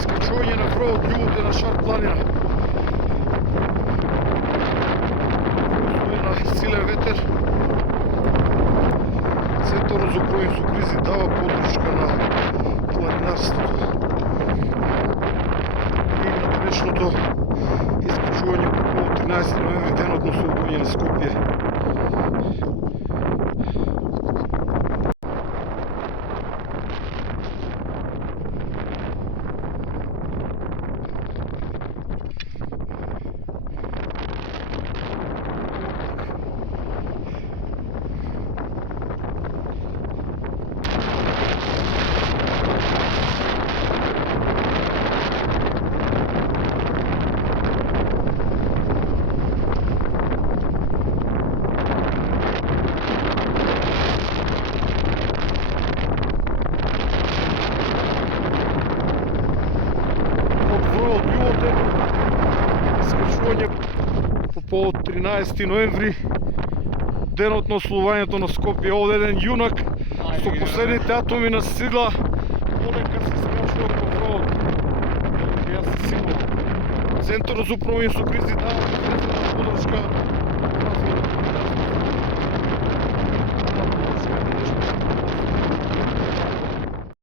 Изкачување на врвот љубовте на Шар планина. На силен ветер. Центарот за управување со кризи дава поддршка на планинарството. И на денешното искачување по повод 13 ноември, денот на ослободување на Скопје. Искачување по повод 13 ноември, денот на ослободувањето на Скопје. Овде еден јунак со последните атоми на сила полека се скачува по врвот. Јас се сигурно. Центарот за управување со кризи дава поддршка